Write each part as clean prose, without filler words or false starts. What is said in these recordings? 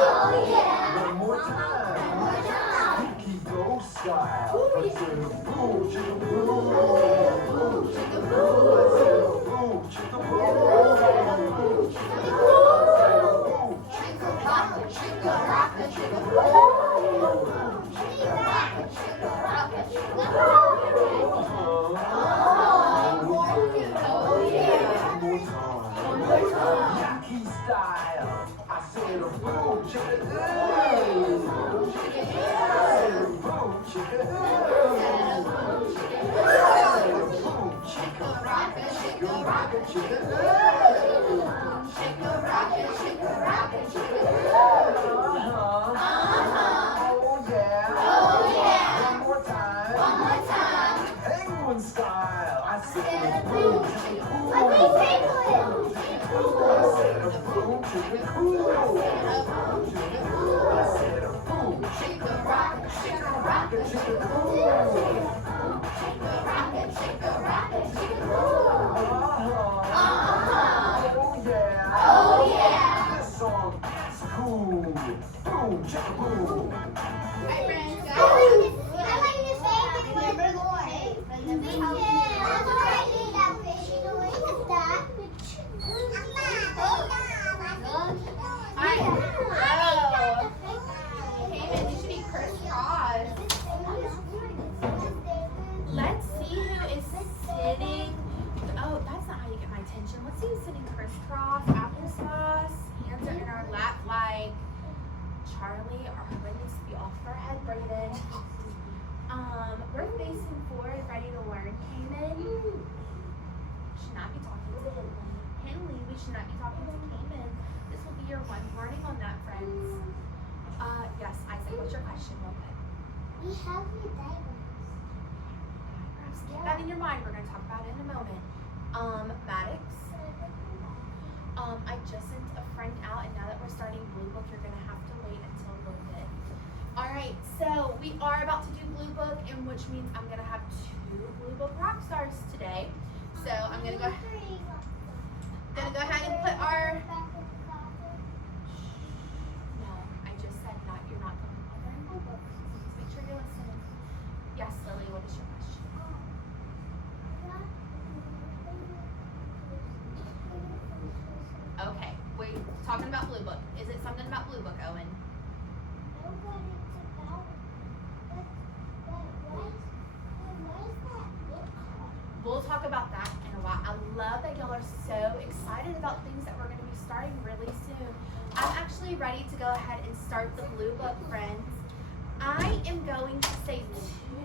Oh yeah. One more time. Pinky go style. I said a boom, chicka boom. Boom, chicka boom. I said a boom, chicka boom. Boom, chicka boom. Chicka rocka, chicka rocka, chicka boom. Chicka rocka, chicka rocka, chicka boom. Oh yeah. One more time. Yankee style. I said a boom, chicka boom. I said a boom, chicka boom. Boom, chicka rocka, chicka rocka, chicka boom. Chicka rocka, chicka rocka, chicka boom. Oh yeah. Oh yeah. One more time. One more time. Penguin style. I said a boom, chicka boom. I said a boom, chicka cool. I said a boom, chicka rocka, chicka rocka, chicka cool. Chicka rocka, chicka rocka, chicka cool. Oh yeah. Oh yeah. This song is cool. Boom, chicka boom. Hi friends. I like to say it with more. Cayman, you should be crisscross. Let's see who is sitting. Oh, that's not how you get my attention. Let's see who's sitting crisscross, applesauce. Hands are in our lap like Charlie. Our hood needs to be off of our head, Brayden. We're facing forward, ready to learn. Cayman, should not be talking to Henley. We should not be talking to Cayman. This will be your one warning on that, friends. Yes, Isaac, what's your question? Real quick. We have the diagrams. Keep that in your mind. We're going to talk about it in a moment. Maddox. I just sent a friend out, and now that we're starting Blue Book, you're going to have to wait until a little bit. All right, so we are about to do Blue Book, and which means I'm going to have 2 Blue Book rock stars today. So I'm going to go ahead and put our... No, I just said not. You're not going to put her in Blue Book. Please make sure you're listening. Yes, Lily, what is your question? Okay, we're talking about Blue Book. Is it something about Blue Book, Owen? We'll talk about that in a while. I love that y'all are so excited about things that we're going to be starting really soon. I'm actually ready to go ahead and start the Blue Book, friends. I am going to say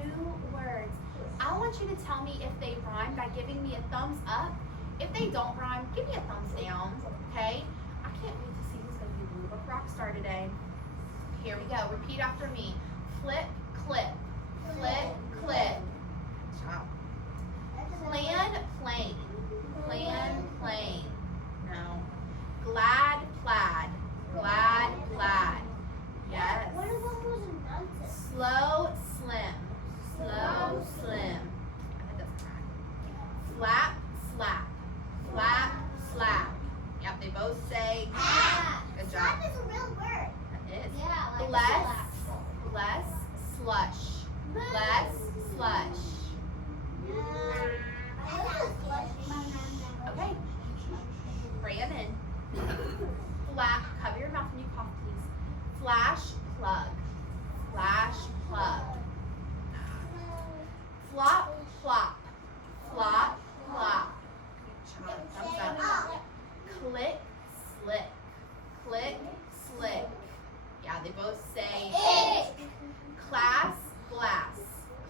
2 words. I want you to tell me if they rhyme by giving me a thumbs up. If they don't rhyme, give me a thumbs down, okay? I can't wait to see who's going to be Blue Book Rockstar today. Here we go. Repeat after me. Flip, clip. Flip, clip. Good job. Plan, plane. Plan, plane. No. Glad, plaid. Glad, plaid. Yes. What if one was a nonsense? Slow, slim. Slow, slim. That doesn't rhyme. Flap, slap. Flap, slap. Yep, they both say good job. Slap is a real word. That is. Yeah, like Less, slush. Less, slush. Okay. Brandon. Cover your mouth when you cough, please. Flash, plug. Flash, plug. Flop, flop. Flop, flop. Thumbs up. Click, slick. Click, slick. Yeah, they both say it. Class, glass.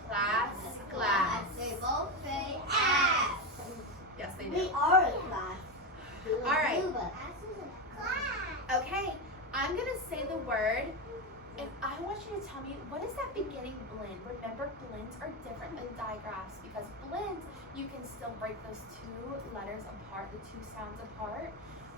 Class, glass. They both say ass. Yes, they do. We are a class. All right. Ass is a class. Okay, I'm going to say the word, and I want you to tell me, what is that beginning blend? Remember, blends are different than digraphs, because blends, you can still break those 2 letters apart, the 2 sounds apart.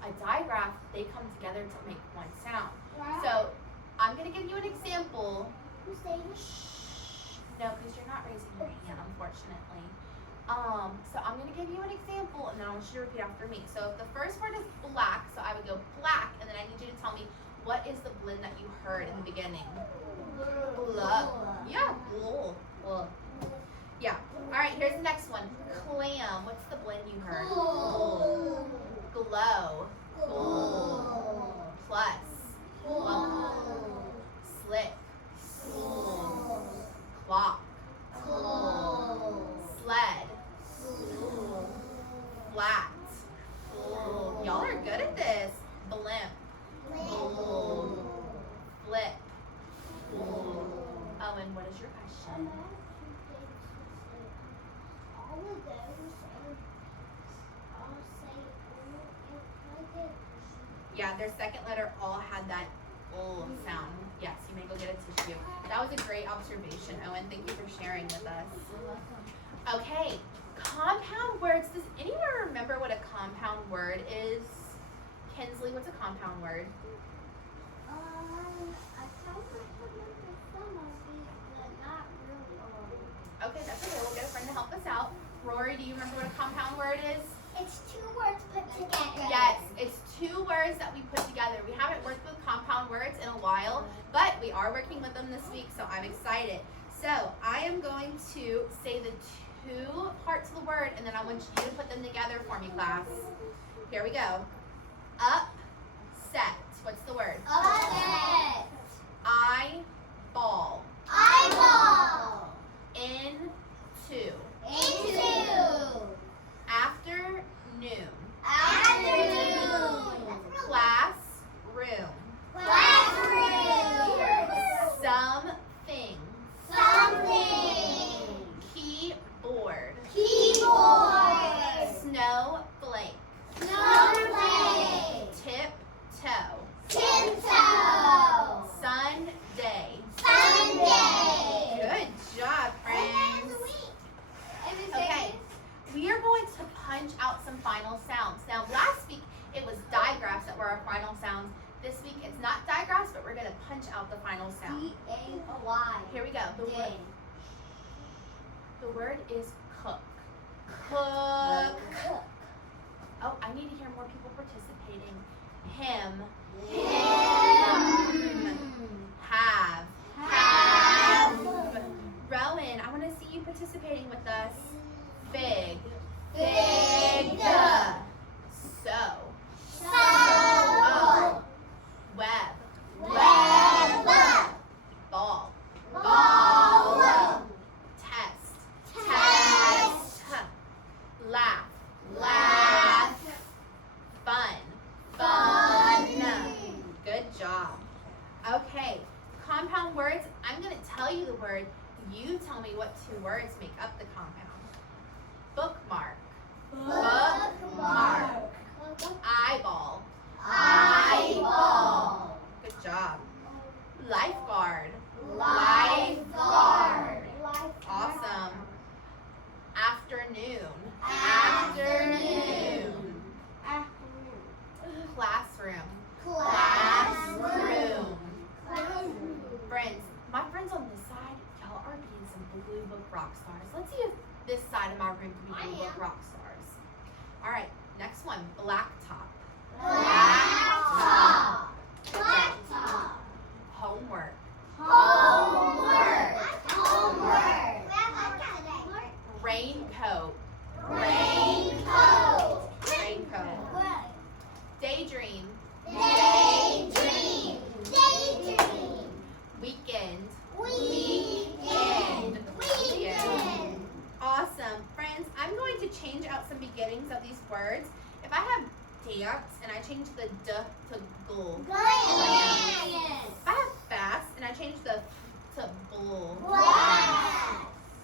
A digraph, they come together to make one sound. What? So, I'm going to give you an example. Who's saying it? Shh. No, because you're not raising your hand, unfortunately. So I'm going to give you an example, and then I want you to repeat after me. So if the first word is black, so I would go black, and then I need you to tell me What is the blend that you heard in the beginning? Blah. Yeah, blah. Blah. Yeah. All right, here's the next one. Clam. What's the blend you heard? Glow. Plus. Slick. Clock. Sled. Flat. Y'all are good at this. Blimp. Flip. Oh, and what is your question? All of those Yeah, their second letter all had that sound. Yes, you may go get a tissue. That was a great observation, Owen. Thank you for sharing with us. Okay, compound words. Does anyone remember what a compound word is? Kinsley, what's a compound word? I kind of remember some of these, but not really. Okay, that's okay. We'll get a friend to help us out. Rory, do you remember what a compound word is? It's two words put together. Yes, it's two words that we put together. We haven't worked with compound words in a while, but we are working with them this week, so I'm excited. So I am going to say the two parts of the word, and then I want you to put them together for me, class. Here we go. Upset. What's the word? Upset. Eyeball. Eyeball. Into. Into. Afternoon. Afternoon. Classroom. Classroom. Something. Something. Keyboard. Keyboard. Snowflake. Snowflake. Tiptoe. Tiptoe. Sunday. Sunday. Good job, friends. Okay, we are going to punch out some final sounds. Now, last week it was digraphs that were our final sounds. This week it's not digraphs, but we're going to punch out the final sound. D-A-Y. Here we go. Day. The word is cook. Cook. Oh, I need to hear more people participating. Him. Have. Rowan, I want to see you participating with us. Big. So. Web. Ball. Test. Laugh. Fun. Good job. Okay, compound words. I'm going to tell you the word. You tell me what two words make up the compound. Bookmark. Eyeball. Good job. Lifeguard. Awesome. Afternoon. Classroom. Friends, my friends on this side, y'all are being some blue book rock stars. Let's see if this side of my room can be blue book rock stars. All right, next one, blacktop. Homework. Raincoat. Daydream. Weekend. Awesome. Friends, I'm going to change out some beginnings of these words. If I have dance and I change the d to gl. If I have fast and I change the to bull. If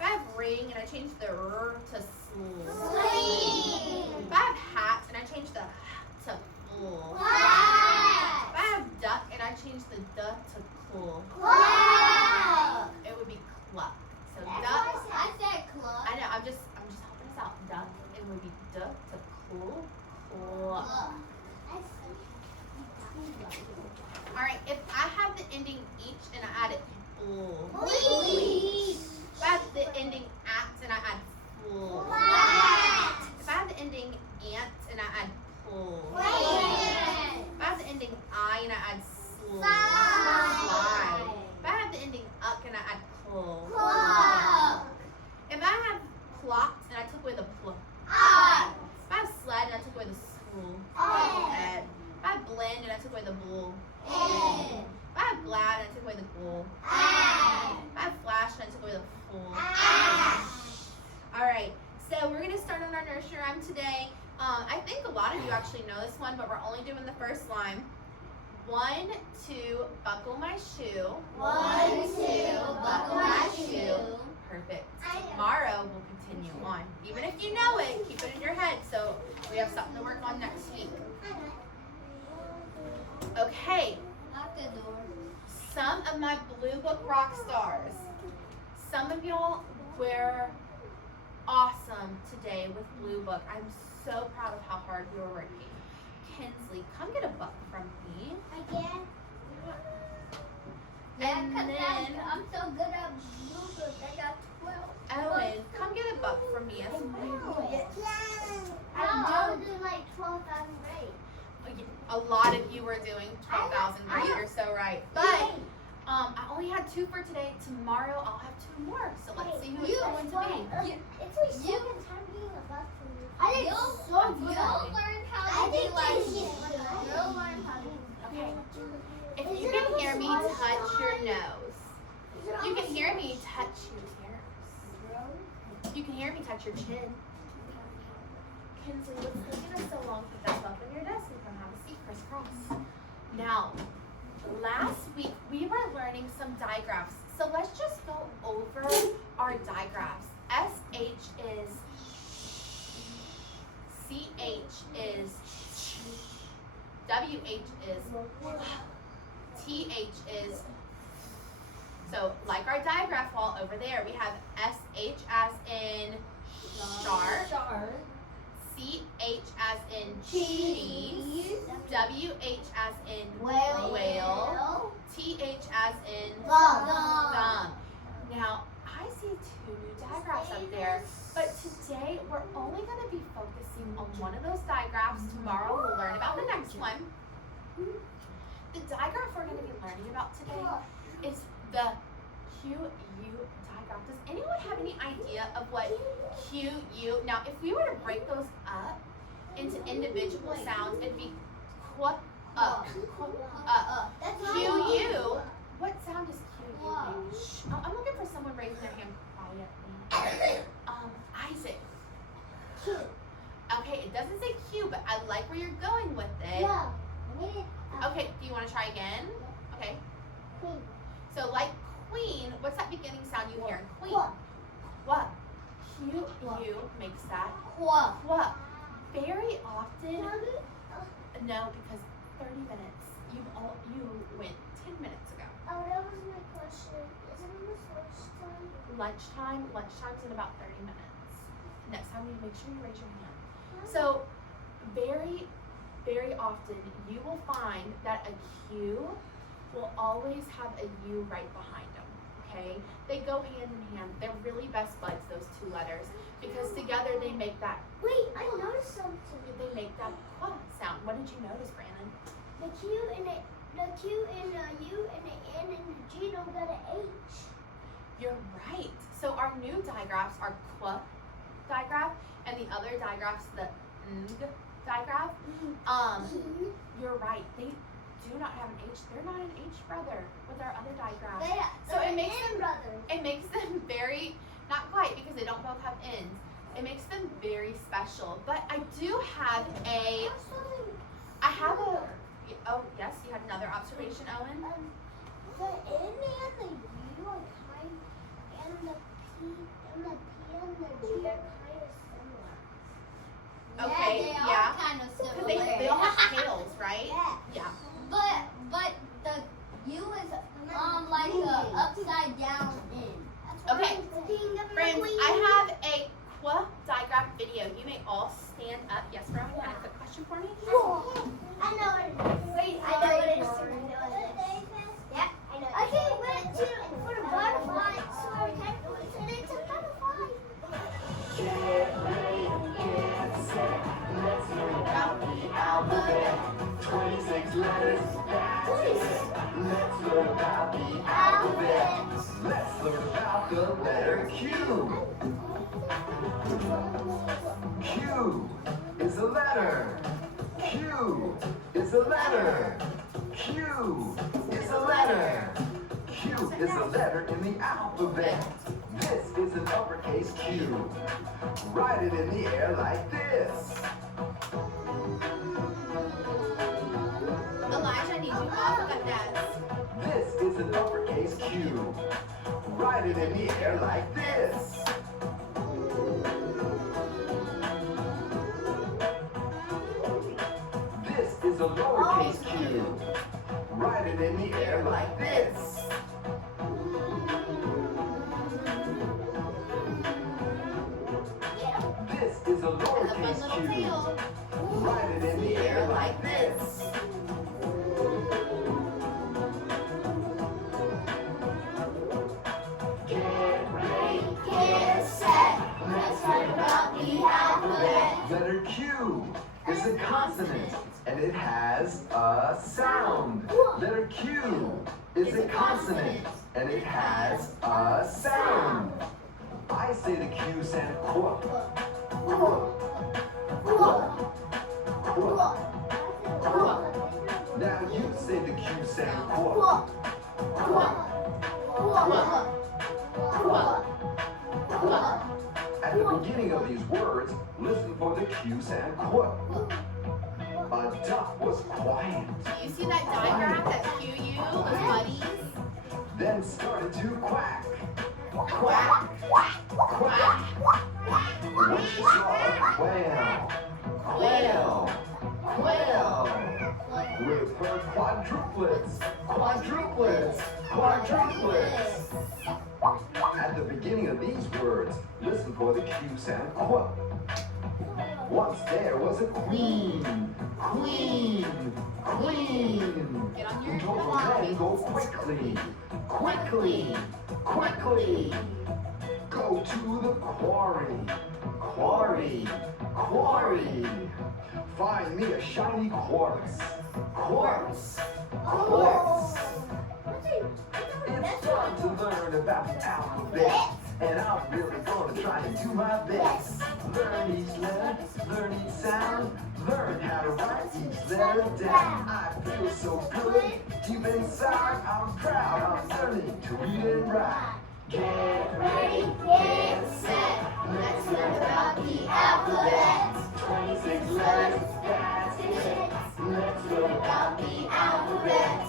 I have ring and I change the r to sl. If I have hat and I change the h to full. If I have duck and I change the d to cool. It would be cluck. So duck. I said club. I know. I'm just helping us out. Duck. It would be d to cool. Cluck. All right. If I have the ending each and I add it full. If I have the ending at and I add full. If I have the ending ant and I add pull. If I have the ending I and I add sl. ghoul? N. If I have glad and I took away the ghoul. I. If I have flash and I took away the fool. I. Alright, so we're going to start on our nursery rhyme today. I think a lot of you actually know this one, but we're only doing the first line. 1, 2, buckle my shoe. 1, 2, buckle my shoe. Perfect. Tomorrow we'll continue on. Even if you know it, keep it in your head so we have something to work on next week. Okay, Lock the door. some of my Blue Book rock stars. Some of y'all were awesome today with Blue Book. I'm so proud of how hard you were working. Kinsley, come get a book from me. Again? And then I'm so good at blue book. I got 12. Owen, come get a book from me as well. I was in like 12,000 grade. A lot of you were doing 12,000 grade. You're so right. But I only had 2 for today. Tomorrow I'll have 2 more. So let's see who it's going to be. It's my second time being a bus for me. I think so good. You'll learn how to be like you. You'll learn how to be. Okay. If you can hear me, touch your nose. If you can hear me, touch your ears. If you can hear me, touch your chin. Kinsley, what's taking us so long to step up on your desk and come have a seat crisscross? Now, last week we were learning some digraphs. So let's just go over our digraphs. SH is, CH is, WH is, TH is. So like our digraph wall over there, we have SH as in shark, CH as in cheese, WH as in whale, TH as in thumb. Now, I see 2 new digraphs up there, but today we're only going to be focusing on one of those digraphs. Tomorrow we'll learn about the next one. The digraph we're going to be learning about today is the QU digraph. Does anyone have any idea of what QU? Now, if we were to break those up into individual sounds, it'd be QU. QU. What sound does QU make? Shh. I'm looking for someone raising their hand quietly. Isaac. Q. Okay, it doesn't say Q, but I like where you're going with it. Okay, do you want to try again? Okay. So like queen, what's that beginning sound you hear in queen? What? Q, U makes that. What? Very often, no, because 30 minutes. You went 10 minutes ago. Oh, that was my question. Is it almost lunchtime? Lunchtime's in about 30 minutes. Next time you make sure you raise your hand. So very, very often you will find that a Q will always have a U right behind them, okay? They go hand in hand. They're really best buds, those 2 letters, because together they make that, Wait, I noticed something. they make that quah sound. What did you notice, Brandon? The Q and the U and the N and the G don't got an H. You're right. So our new digraphs are quah digraph, and the other digraphs, the ng digraph. You're right. They do not have an H. They're not an H brother with our other digraphs. So it makes them very, not quite because they don't both have N's. It makes them very special. But I do have oh yes, you had another observation, Owen? The N and the U are kind, and the P and the G are kind of similar. Okay, they yeah. are kind of Because similar. they all have tails, right? Yeah. Yeah. But the U is like a upside down N. Okay, friends, I have a quah digraph video. You may all stand up. Yes, Rowan, you had a quick question for me? I know what it is. Wait, I know what it is. Yeah, I know. Okay, went to for the butterfly. So and it's a butterfly. Get ready, get set. Let's learn about the alphabet. 26 letters, that's it. Let's learn about the alphabet. Let's learn about the letter Q. Q is a letter. Q is a letter. Q is a letter in the alphabet. This is an uppercase Q. Write it in the air like this. Elijah, I need you to look at this. This is an uppercase Q. Write it in the air like this. This is a lowercase Q. Write it in the air like this. This is a And a fun lowercase little Q. tail. Write it in the air like this. Get ready, Get set. Let's learn about the alphabet. letter Q is a consonant and it has a sound. Letter Q is a consonant and it has a sound. I say the Q sound qua. Now you say the Q sound qua. At the beginning of these words, listen for the Q sound qua. A duck was quiet, You see that diagram, that QU, those buddies? then started to quack. Quack, quack. When she saw a quail, quail, quail. With her quadruplets, quadruplets, quadruplets. At the beginning of these words, listen for the Q sound qua. Once there was a queen, queen, queen. Get on Who your told her men go quickly, quickly, quickly. Go to the quarry, quarry, quarry. Find me a shiny quartz, quartz, quartz. It's fun to learn about the alphabet, and I'm really gonna try and do my best. Learn each letter, learn each sound, learn how to write each letter down. I feel so good, deep inside, I'm proud, I'm learning to read and write. Get ready, get set, let's learn about the alphabet. 26 letters, that's it. Let's learn about the alphabet.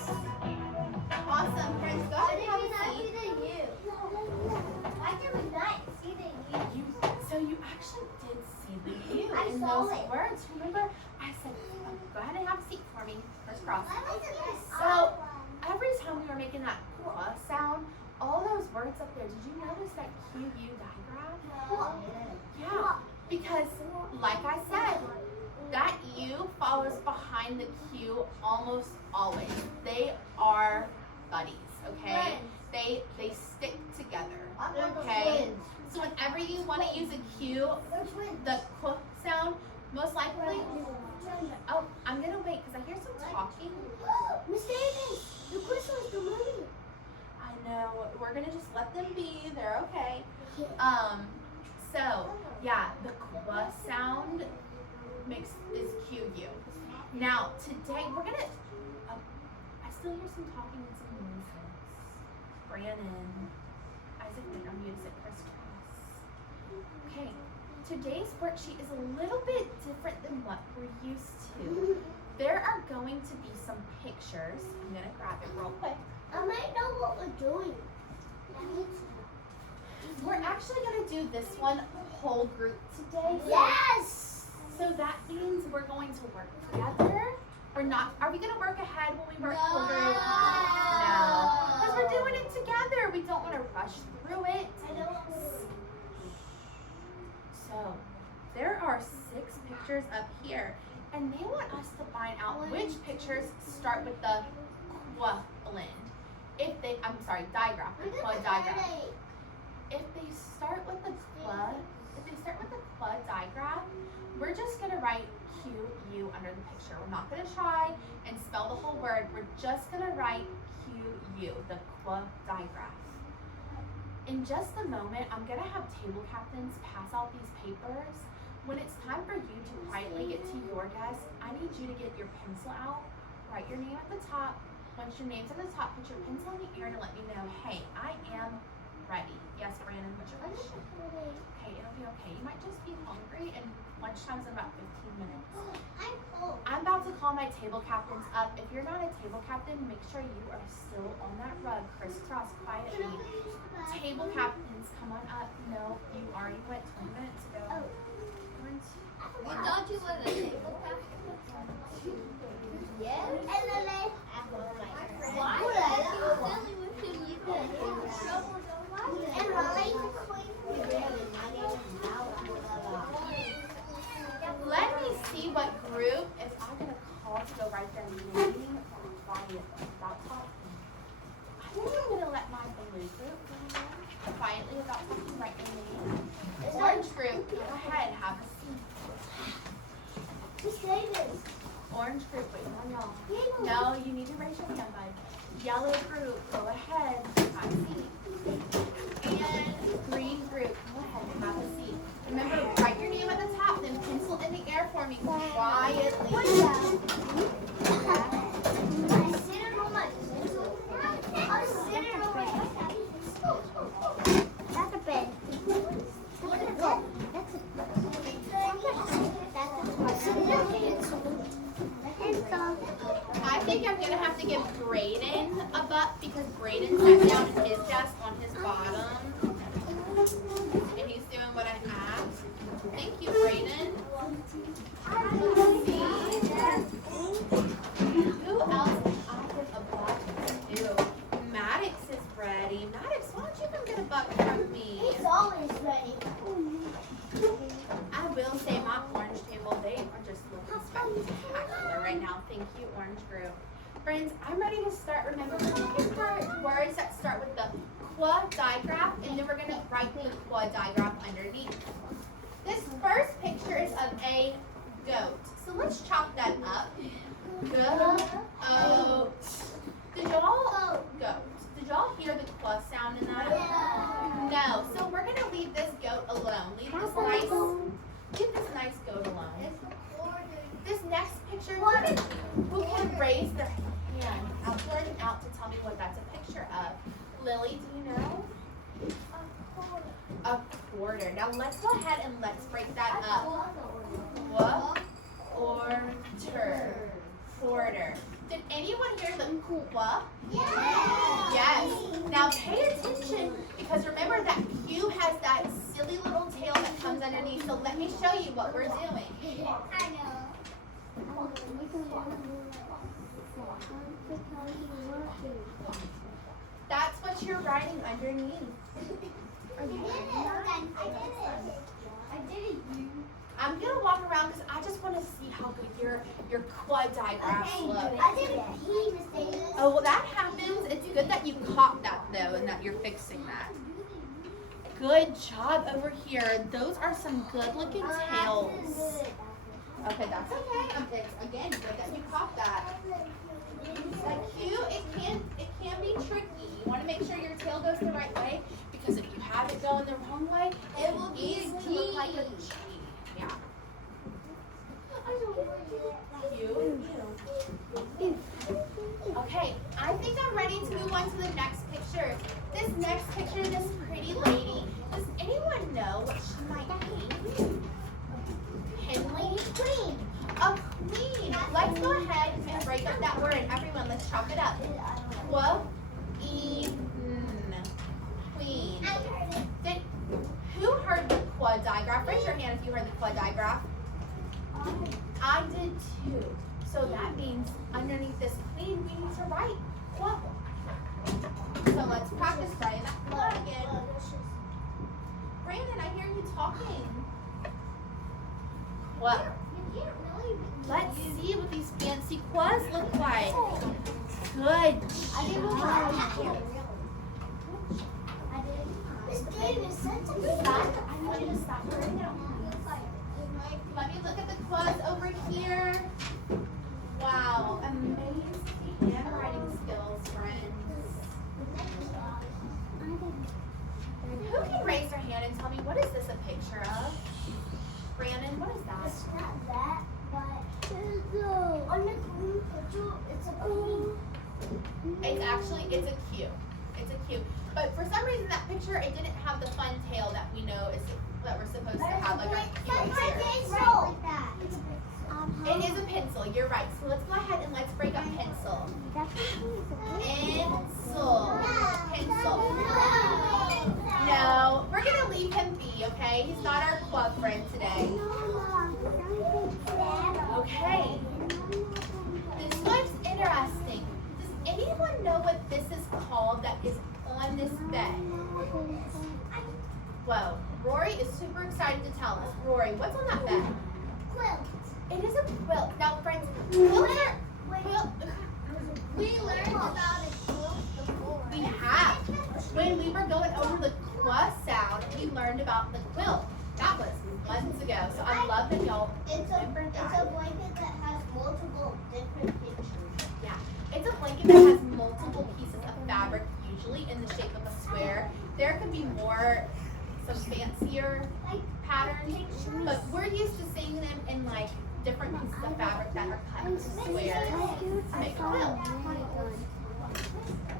Awesome, friends, go ahead and have a seat. Why did we not see the U? So you actually did see the U I in saw those it. words. Remember, I said, go ahead and have a seat for me. First cross. So, So every time we were making that sound, all those words up there, did you notice that QU diagram? Yeah, because like I said, that U follows behind the Q almost always. They are buddies, okay? They stick together, okay? So whenever you want to use a Q, the Q sound, most likely, oh, I'm gonna wait because I hear some talking. Miss Davis, the question is the movie. I know, we're gonna just let them be, they're okay. So yeah, the Q sound is QU. Now today we're gonna, I still hear some talking and some noises. Brandon, Isaac Winter music, crisscross. Okay, today's worksheet is a little bit different than what we're used to. There are going to be some pictures. I'm gonna grab it real quick. I might know what we're doing. We're actually gonna do this one whole group today. Yes! So that means we're going to work together. We're not, are we gonna work ahead when we work whole group? No. Because we're doing it together. We don't wanna rush through it. So there are 6 pictures up here. And they want us to find out which pictures start with the Q blend. If they, I'm sorry, diagram, the Q diagram. If they start with the Q diagram, we're just gonna write QU under the picture. We're not gonna try and spell the whole word. We're just gonna write QU, the Q diagram. In just a moment, I'm gonna have table captains pass out these papers. When it's time for you to quietly get to your desk, I need you to get your pencil out, write your name at the top. Once your name's on the top, put your pencil in the air to let me know, hey, I am ready. Yes, Brandon, what's your question? Okay, it'll be okay. You might just be hungry, and lunchtime's in about 15 minutes. I'm cold. I'm about to call my table captains up. If you're not a table captain, make sure you are still on that rug, crisscross quietly. Table captains, come on up. No, you already went 20 minutes ago. We thought you were the table captain. Yes. And then why? And Molly. Let me see what group is I'm gonna call to go write their name quietly. Without talking. I think I'm gonna let my blue group go quietly without talking, write their name. Orange group, go ahead, have a seat. Miss Davis. Orange group, waiting on y'all. No, you need to raise your hand, bud. Yellow group, go ahead, have a seat. And green group, go ahead, have a seat. Remember, write your name at the top, then pencil in the air for me quietly. That's a bed. I think I'm gonna have to give Brayden a butt because Brayden sat down at his desk on his bottom. And he's doing what I asked. Thank you, Brayden. Let's see. Who else can I give a butt to? Maddox is ready. Maddox, why don't you come get a butt from me? He's always ready. I will say my orange table, they are just looking spectacular right now. Thank you, orange group. Friends, I'm ready to start. Remember, we're looking for words that start with the qua digraph, and then we're going to write the qua digraph underneath. This first picture is of a goat. So let's chop that up. Goat. Did y'all hear the qua sound in that? No. So we're going to leave this goat alone. Leave this nice goat alone. This next picture, who can raise their hand outward and out to tell me what that's a picture of? Lily, do you know? A quarter. Now let's go ahead and let's break that up. Quarter. Did anyone hear the qua? Yes. Now pay attention because remember that Q has that silly little tail that comes underneath. So let me show you what we're doing. I know. That's what you're writing underneath. I did it. I'm gonna walk around because I just want to see how good your quad diagrams look. I did a P, Miss Davis. Oh, well, that happens. It's good that you caught that though, and that you're fixing that. Good job over here. Those are some good-looking tails. Okay, that's okay. It's again good that you caught that. Like Q, it can be tricky. You want to make sure your tail goes the right way because if you have it going the wrong way, it will easy to look like a G. Yeah. Okay, I think I'm ready to move on to the next picture. This next picture, this pretty lady. Does anyone know what she might be? Henley? Queen. A queen. Let's go ahead and break up that word. Everyone, let's chop it up. Queen. Who heard the quad digraph? Raise your hand if you heard the quad digraph. I did too. So that means underneath this queen, we need to write quad. So let's practice writing that quad again. Brandon, I hear you talking. What? Let's see what these fancy quads look like. Good job. Miss Davis, that's a good I want you to stop right now. Let me look at the quads over here. Wow, amazing handwriting skills, friends. Who can raise their hand and tell me what is this a picture of? Brandon, what is that? It's not that, but on the green picture, it's a queen. it's a cue. It's a cue. But for some reason, that picture, it didn't have the fun tail that we know that we're supposed to have, like our cues here. It is a pencil, you're right. So let's go ahead and let's break up pencil. Pencil. No, we're going to leave him be, okay? He's not our club friend today. Okay. This one's interesting. Does anyone know what this is called that is on this bed? Whoa, Rory is super excited to tell us. Rory, what's on that bed? Quilt. It is a quilt. Now, friends, quilts are... We learned about a quilt before. We have. When we were going over the qua sound, we learned about the quilt. That was months ago. So I love that y'all remember that. It's a blanket that has multiple different pictures. Yeah. It's a blanket that has multiple pieces of fabric, usually in the shape of a square. There could be more, some fancier patterns, but we're used to seeing them in like different pieces of fabric that are cut into squares to make a quilt.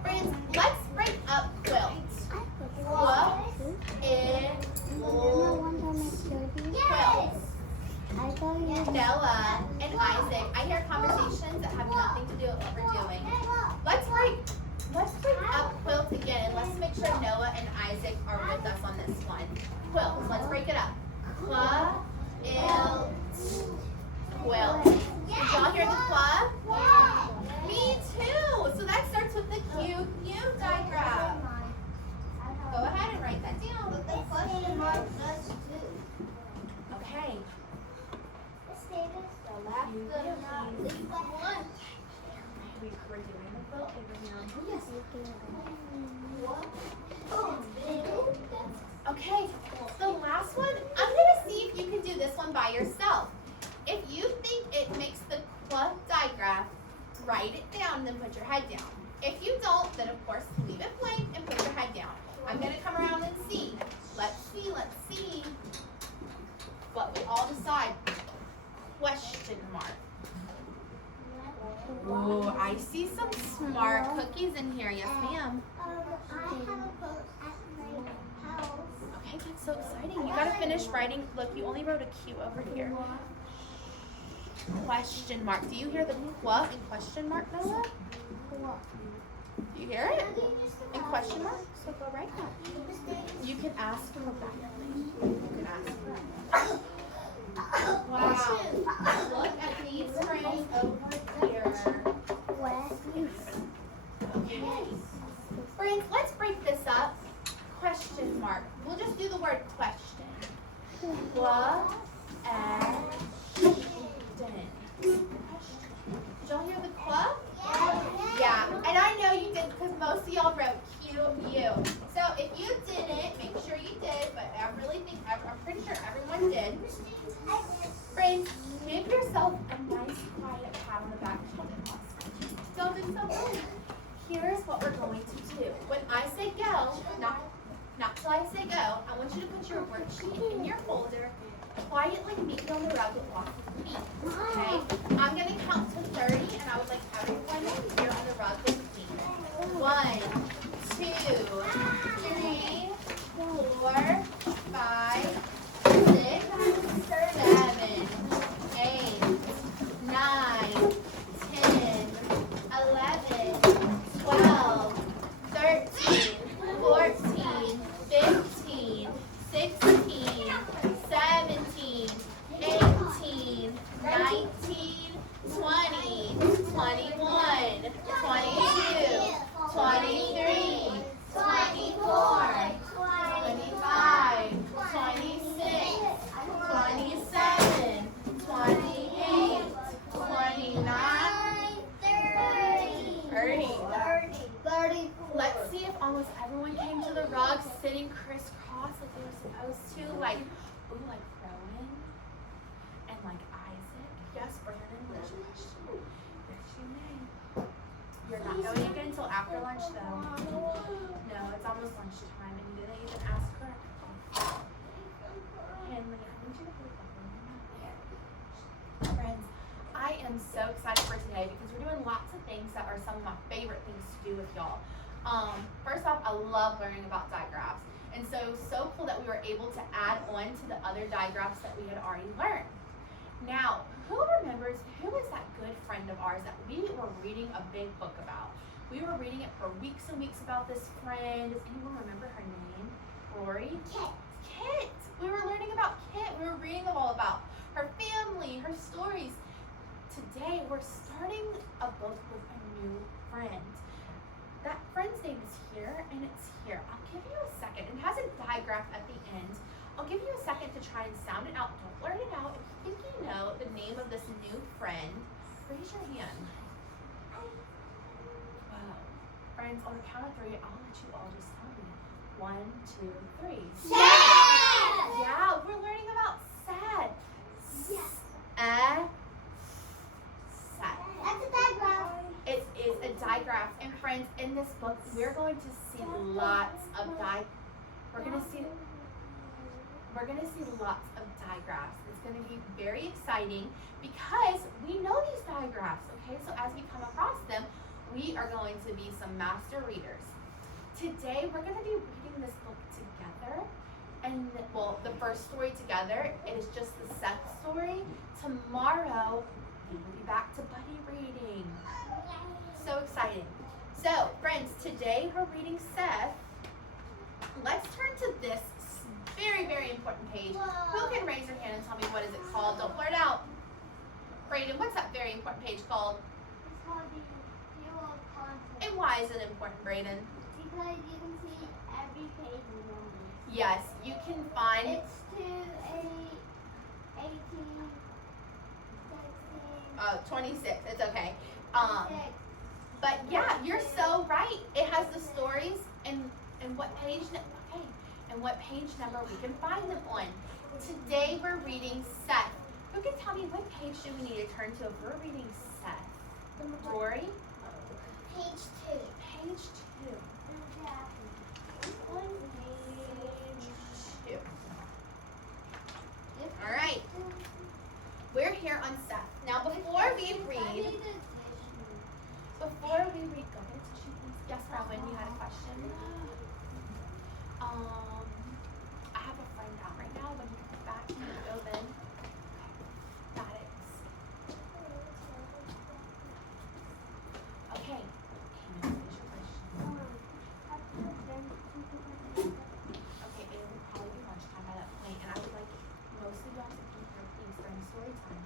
Friends, let's break up quilts. What is quilts? Noah and Isaac, I hear conversations that have nothing to do with what we're doing. Let's break up quilt again, and let's make sure Noah and Isaac are with us on this one. Quilts, let's break it up. Quilt. Did y'all hear the club? Me too. So that starts with the Q diagram. Go ahead and write that down. But the question mark does too. Okay. Miss Davis, the last but not least one. We're doing the quilt over here. Okay, the last one, I'm going to see if you can do this one by yourself. If you think it makes the quilt diagram, write it down and then put your head down. If you don't, then of course leave it blank and put your head down. I'm going to come around and see. Let's see what we all decide. Question mark. Ooh, I see some smart cookies in here. Yes, ma'am. I have a quilt at my house. Okay, that's so exciting. You gotta finish writing. Look, you only wrote a Q over here. Question mark. Do you hear the qua in question mark, Noah? Do you hear it? In question mark? So go right now. You can ask for that. You can ask for that. Wow. Look at these frames over here. Okay. Friends, let's break this up. Question mark. We'll just do the word question. Question. Did y'all hear the club? Yeah. And I know you did because most of y'all wrote QU. So if you didn't, make sure you did, but I'm pretty sure everyone did. Friends, give yourself a nice quiet pat on the back. Y'all did so good. Here's what we're going to do. When I say go, not till I say go, I want you to put your worksheet in your folder, quietly meet on the rug and walk with me. Okay? I'm going to count to 30, and I would like everyone here on the rug with me. 1, 2, 3, 4, 5, 6, 7, 8, 9, 10, 11, 12, 13, 14, 15, 16, 17, 18, 19, 20, 21, 22, 23, 24, 25, 26, 27, 28, 29, 30. Let's see if almost everyone came to the rug sitting crisscross like they were supposed to. Like Rowan and like Isaac. Yes, Brandon. Yes, you may. You're not going again until after lunch though. No, it's almost lunchtime and you didn't even ask her. Henley, I need you to put that in. Friends, I am so excited for today because we're doing lots of things that are some of my favorite things to do with y'all. First off, I love learning about digraphs. And so cool that we were able to add on to the other digraphs that we had already learned. Now, who remembers who is that good friend of ours that we were reading a big book about? We were reading it for weeks and weeks about this friend. Does anyone remember her name? Rory? Kit. Kit. We were learning about Kit. We were reading all about her family, her stories. Today, we're starting a book with a new friend. That friend's name is here, and it's here. I'll give you a second. It has a digraph at the end. I'll give you a second to try and sound it out. Don't blurt it out. If you think you know the name of this new friend, raise your hand. Wow. Friends, on the count of three, I'll let you all just tell me. 1, 2, 3. Sad. Yeah, we're learning about sad. Yes. Sad. That's a diagram. It is a digraph, and friends, in this book, we're going to see lots of We're gonna see lots of digraphs. It's gonna be very exciting because we know these digraphs. Okay, so as we come across them, we are going to be some master readers. Today, we're gonna be reading this book together, and well, the first story together. It is just the Seth story. Tomorrow, we will be back to buddy reading. So exciting. So, friends, today we're reading Seth. Let's turn to this very, very important page. Who can raise your hand and tell me what is it called? Don't blurt out. Brayden, what's that very important page called? It's called the table of contents. And why is it important, Brayden? Because you can see every page in numbers. Yes, you can find. It's 2, 8, 18, 16, 26. It's okay. 26. But yeah, you're so right. It has the stories and what page. Okay, and what page number we can find them on. Today we're reading Seth. Who can tell me what page do we need to turn to if we're reading Seth? Rory? Page 2. Page 2. On page 2. All right. We're here on Seth. Now before we read, go ahead, tissue, please. Yes, Rowan, you had a question. I have a friend out right now. When he comes back, can you go then? Okay, got it. Okay. Can you finish your question? Okay, it will probably be lunchtime by that point, and I would like most of y'all to be here, please, during story time.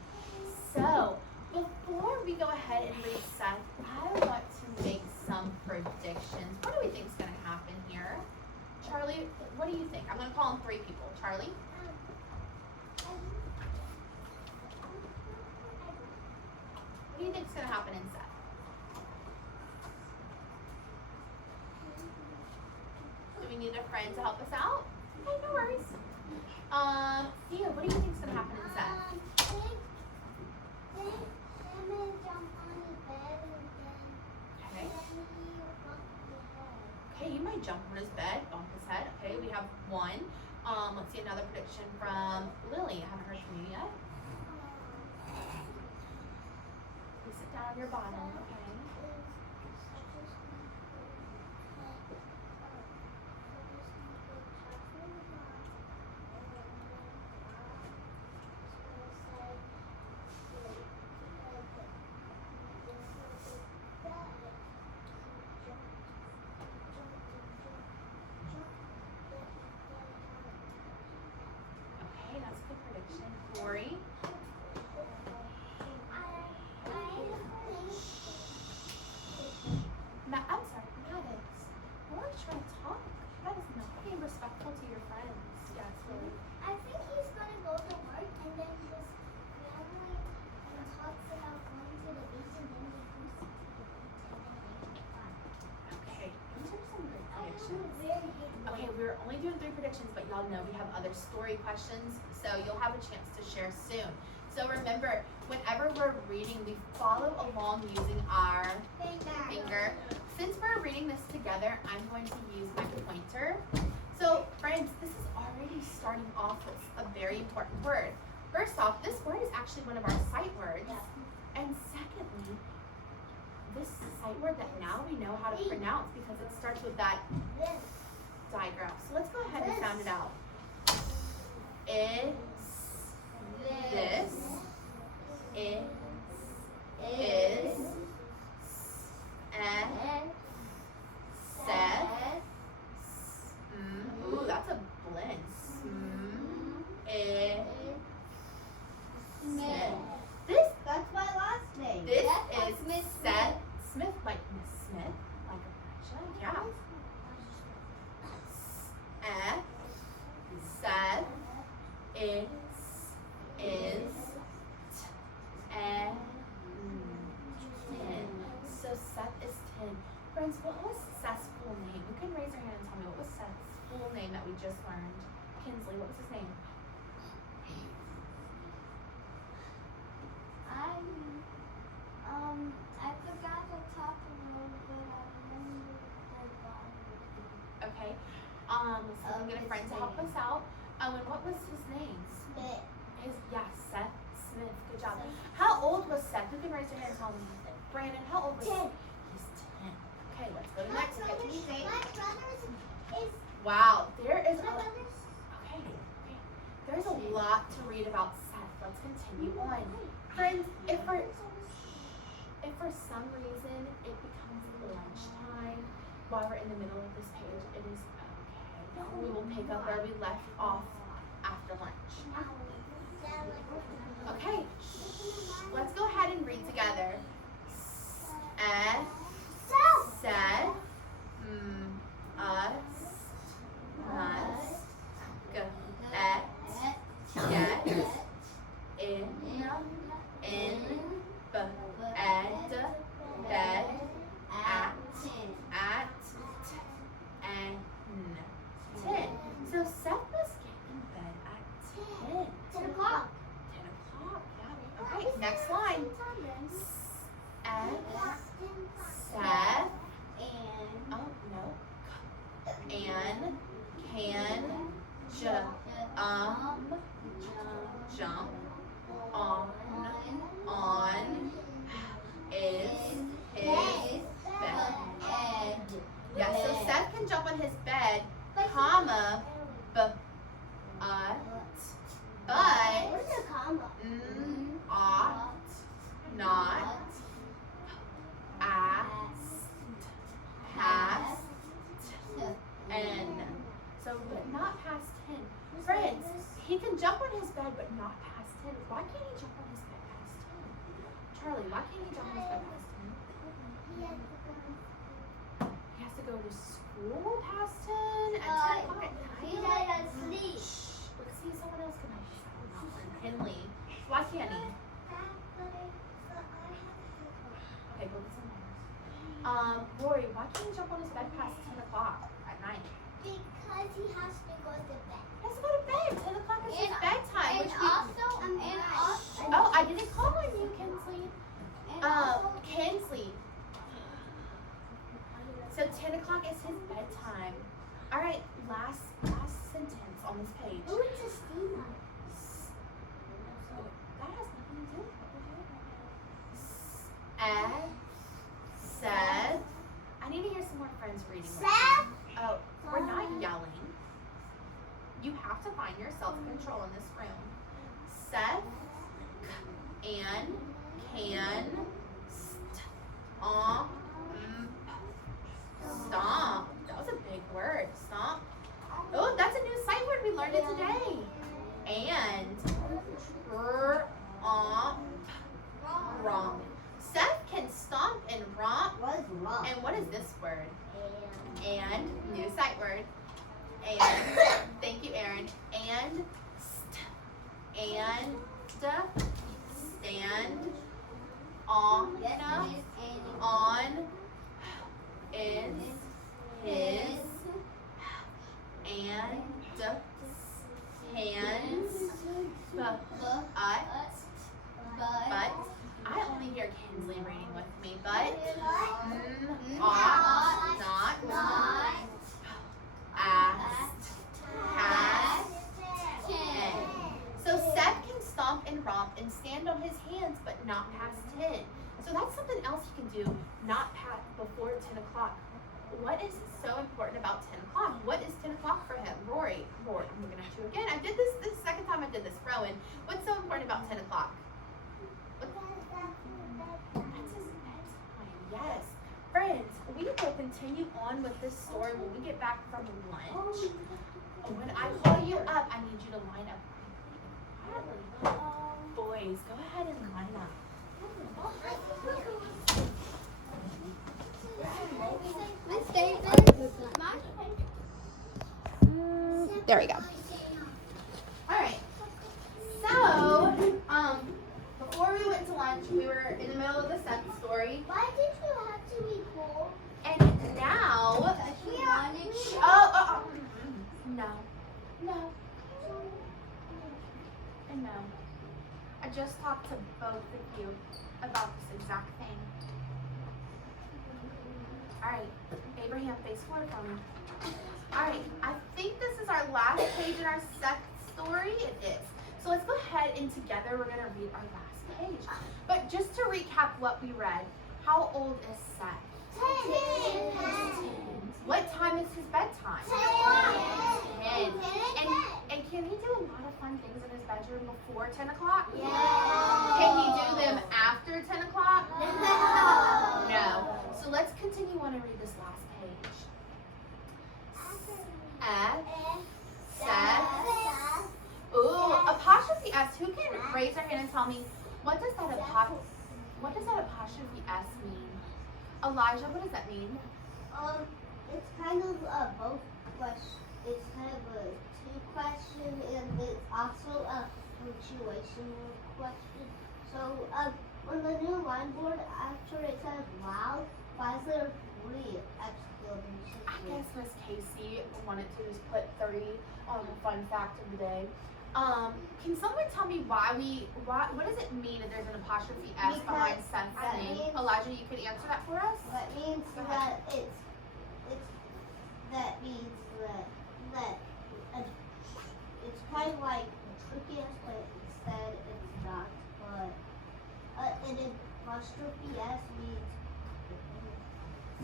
So, before we go ahead and read Seth, I want to make some predictions. What do we think is going to happen here? Charlie, what do you think? I'm going to call on 3 people. Charlie? What do you think is going to happen in Seth? Do we need a friend to help us out? Okay, no worries. Theo, what do you think is going to happen in Seth? Okay, he might jump on his bed, bump his head. Okay, we have 1. Let's see another prediction from Lily. I haven't heard from you yet. You sit down on your bottom, okay? Okay, that's a good prediction. Lori? I'm sorry, Maddox. Lori's trying to talk. That is not being respectful to your friends. Yes, Lily. I think he's gonna go to work and then his family talks about going to the beach and then he goes to the beach and then Okay, those are some good I have a predictions. very good one. Okay, we're only doing 3 predictions, but y'all know we have other story questions, so you'll have a chance to share soon. So remember, whenever we're reading, we follow along using our finger. Since we're reading this together, I'm going to use my pointer. So friends, this is already starting off with a very important word. First off, this word is actually one of our sight words. And secondly, this sight word that now we know how to pronounce because it starts with that diagram. So let's go ahead and sound it out. Is this? Is Seth. Ooh, that's a blend. This That's my last name. this That's is Miss Seth Smith, like Miss Smith, like Elijah. Yeah. Seth is ten. So Seth is 10. Friends, what was Seth's full name? You can raise your hand and tell me what was Seth's full name that we just learned. Kinsley, what was his name? I forgot the top of it, but I remember the bottom. Okay. So I'm gonna get a friend to help us out. And what was his name? Smith. Seth Smith. Good job. How old was Seth? You can raise your hand and tell me. Brandon, how old was 10. He's 10. Okay, let's go to the next My picture. brother's is Wow, there is my a brother's. okay. There's a lot to read about Seth. Let's continue on. Friends, if for some reason it becomes lunchtime while we're in the middle of this page, it is okay. We will pick up where we left off after lunch. Okay, let's go ahead and read together. Said, us, must, get, in, bed, at, and 10. So Seth must get in bed at 10. 10 o'clock. 10 o'clock, yeah. Okay, next line. Seth, oh no, and can jump on is his bed. Yeah, so Seth can jump on his bed, comma, but Where's the comma? ought not past n. So, but not past 10. Friends, he can jump on his bed, but not past 10. Why can't he jump on his bed past 10? Charlie, why can't he jump on his bed past 10? He has to go to school past 10 at 10 o'clock at He's night. at sleep. Shh, let's see if someone else can help us out. Henley, why can't he? Okay, go get some letters. Rory, why can't he jump on his bed past 10 o'clock at night? Because he has to go to bed. He has to go to bed. 10 o'clock is his bedtime. And Which also, oh, I didn't call on you, Kinsley. and also, Kinsley. So 10 o'clock is his bedtime. All right, last sentence on this page. who is a steamer? So that has nothing to do with what we're doing right now. Said. I need to hear some more friends reading. with me. Seth. Oh, we're not yelling. You have to find your self-control in this room. Seth and can stomp. That was a big word. Stomp. Oh, that's a new sight word. We learned it today. And romp. Seth can stomp and romp. What's wrong? And what is this word? And new sight word. And thank you, Aaron. And stand on is his and hands but I only hear Kinsley reading with me, but ought not asked past 10. So Seth can stomp and romp and stand on his hands, but not past 10. So that's something else you can do. Not o'clock. What is so important about 10 o'clock? What is 10 o'clock for him? Rory, I'm looking at you again. I did this the second time I did this. Rowan, what's so important about 10 o'clock? That's his bedtime. Yes. Friends, we will continue on with this story when we get back from lunch. When I call you up, I need you to line up quietly. Boys, go ahead and line up. Miss Davis. There we go. All right. So, before we went to lunch, we were in the middle of the Seth story, Why did you have to be cool? and now, no, and no. I just talked to both of you about this exact thing. All right, Abraham, face forward for me. All right, I think this is our last page in our Seth story. It is. So let's go ahead and together we're going to read our last page. But just to recap what we read, how old is Seth? 10. What time is his bedtime? 10. And can he do a lot of fun things in his bedroom before 10 o'clock? Yeah. Can he do them after 10 o'clock? No. No. So let's continue on and read this last page. Seth. Ooh, apostrophe S. Who can raise their hand and tell me what does that apostrophe S mean? Elijah, what does that mean? It's kind of both questions. It's kind of a two question, and it's also a punctuation question. So, on the new line board, after it says loud, why is there 3 exclamation I points? guess Miss Casey wanted to just put 3 on the fun fact of the day. Can someone tell me why what does it mean if there's an apostrophe S behind Seth's name? Elijah, you could answer that for us? That means that it's kind of like tricky S, but instead it's not. But an apostrophe S means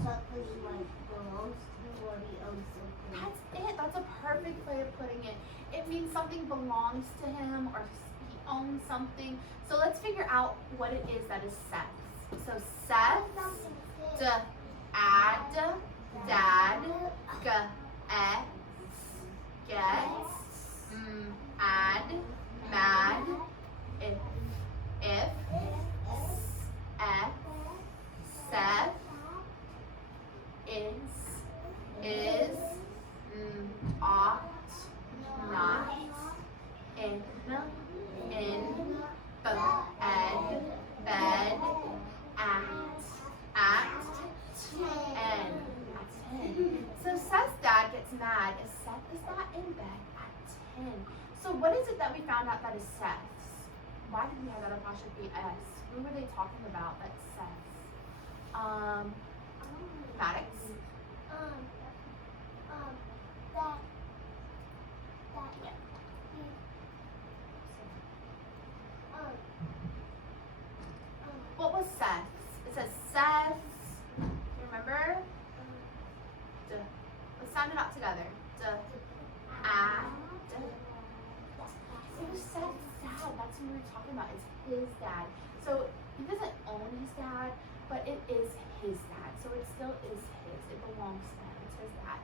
something like belongs to or he owns something. That's it. That's a perfect way of putting it. It means something belongs to him or he owns something. So let's figure out what it is that is Seth's. So Seth's, add, dad, gets, add, mad, if, Seth, is, ought, not, in, bed, at 10. So Seth's dad gets mad if Seth is not in bed at 10. So what is it that we found out that is Seth's? Why did we have that apostrophe S? Who were they talking about that's Seth's? Maddox? What was Seth's? It says Seth's. Remember? Let's sound it out together. It was Seth's dad. That's who we were talking about. It's his dad. So he doesn't own his dad, but it is his dad. So it still is his. It belongs to him. It's his dad.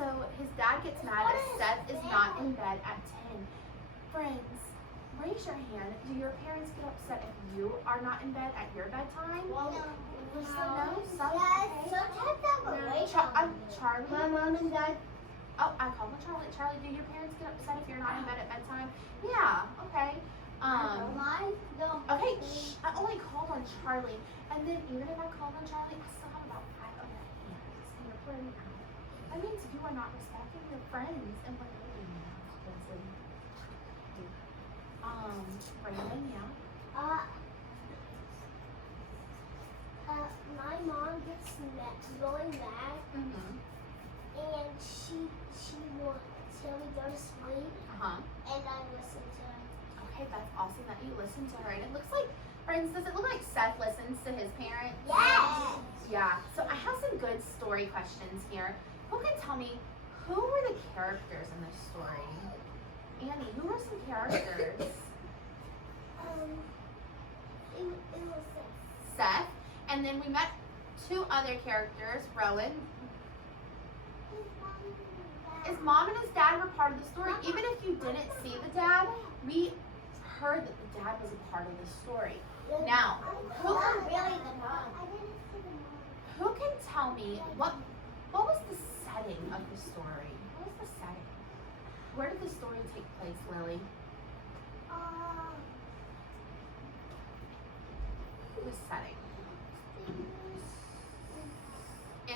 So his dad gets mad if Seth is not in bed at 10. Friends, raise your hand. Do your parents get upset if you are not in bed at your bedtime? Well, No, sometimes I'm awake. Charlie. My mom and dad. Oh, I called on Charlie. Charlie, do your parents get upset if you're not in bed at bedtime? Yeah. Okay. Mine? No. Okay. Shh, I only called on Charlie, and then even if I called on Charlie, I still have about 5 other hands, and you're putting out. That means you are not respecting your friends and what they're doing. Brandon, yeah. My mom gets really mad, and she won't tell me go to sleep, and I listen to her. Okay, that's awesome that you listen to her. And it looks like Friends, does it look like Seth listens to his parents? Yes. Yeah. So I have some good story questions here. Who can tell me who were the characters in this story? Annie, who were some characters? It was Seth. And then we met two other characters, Rowan. His mom and his dad were part of the story. Even if you didn't see the dad, we heard that the dad was a part of the story. Now, who can tell me what was the setting of the story? What was the setting? Where did the story take place, Lily? The setting.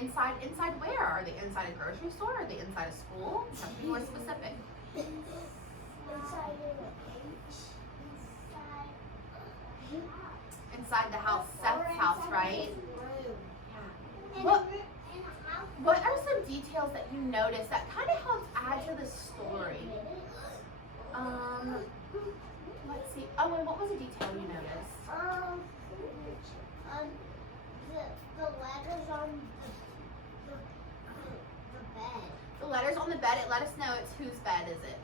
Inside where? Are they inside a grocery store? Are they inside a school? Something more specific. Inside the house, Seth's house, right? Yeah. What are some details that you noticed that kind of helped add to the story? Let's see. Oh, and what was a detail you noticed? The letters on the bed. The letters on the bed, it let us know it's whose bed is it?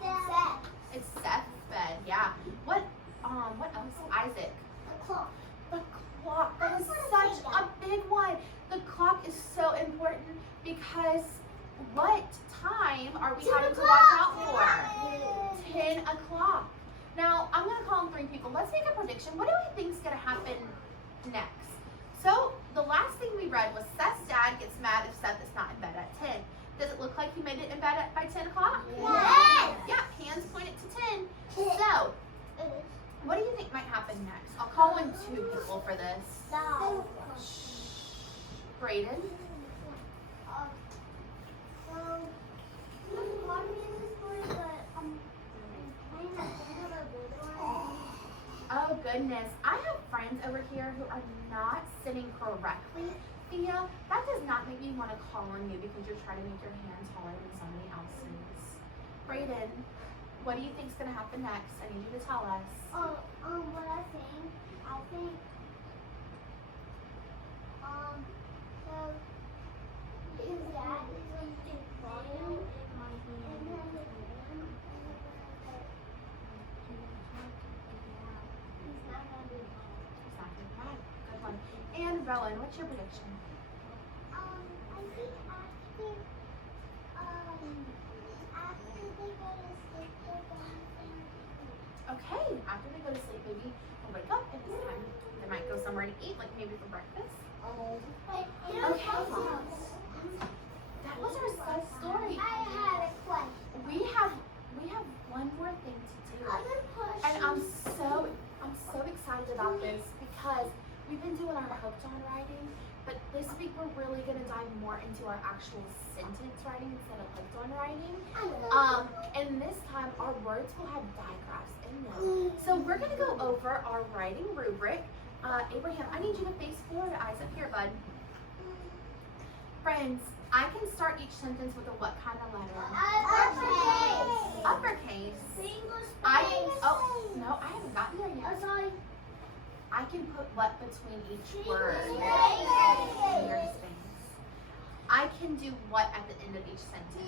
Seth. It's Seth's bed, yeah. What else? Isaac. The clock. The clock. That is such a big one. The clock is so important because what time are we having to watch out for? 10 o'clock. Now, I'm going to call on 3 people. Let's make a prediction. What do we think is going to happen next? So, the last thing we read was Seth's dad gets mad if Seth is not in bed at 10. Does it look like he made it in bed by 10 o'clock? Yes. Yeah, hands pointed to 10. So, what do you think might happen next? I'll call in 2 people for this. No. Brayden? Oh goodness, I have friends over here who are not sitting correctly. Thea, that does not make me want to call on you because you're trying to make your hand taller than somebody else's. Brayden, what do you think is going to happen next? I need you to tell us. What I think, so his dad is going to call him, and then his mom is he's not going to be home. Exactly right. Good one. And Rowan, what's your prediction? I think after they go to sleep, they're going to Okay, after they go to sleep, maybe they'll wake up and it's time. They might go somewhere to eat, like maybe for breakfast. Okay. That was our sad story. I had a question. We have one more thing to do. And I'm so excited about this because we've been doing our hooked on writing, but this week we're really gonna dive more into our actual sentence writing instead of hooked on writing. And this time our words will have digraphs in them. So we're gonna go over our writing rubric. Abraham, I need you to face forward, eyes up here, bud. Friends, I can start each sentence with a what kind of letter? Uppercase. Uppercase. Single space. No, I haven't gotten there yet. Oh, sorry. I can put what between each word. Space. Near space. I can do what at the end of each sentence.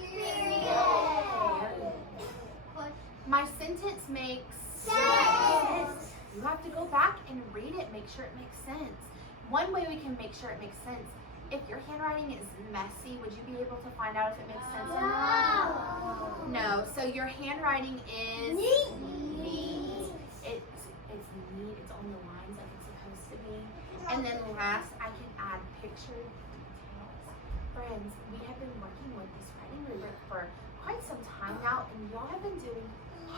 My sentence makes sense. You have to go back and read it, make sure it makes sense. One way we can make sure it makes sense, if your handwriting is messy, would you be able to find out if it makes sense or not? No. So your handwriting is neat. It's neat. It's on the lines like it's supposed to be. And then last, I can add picture details. Friends, we have been working with this writing rubric for quite some time now, and y'all have been doing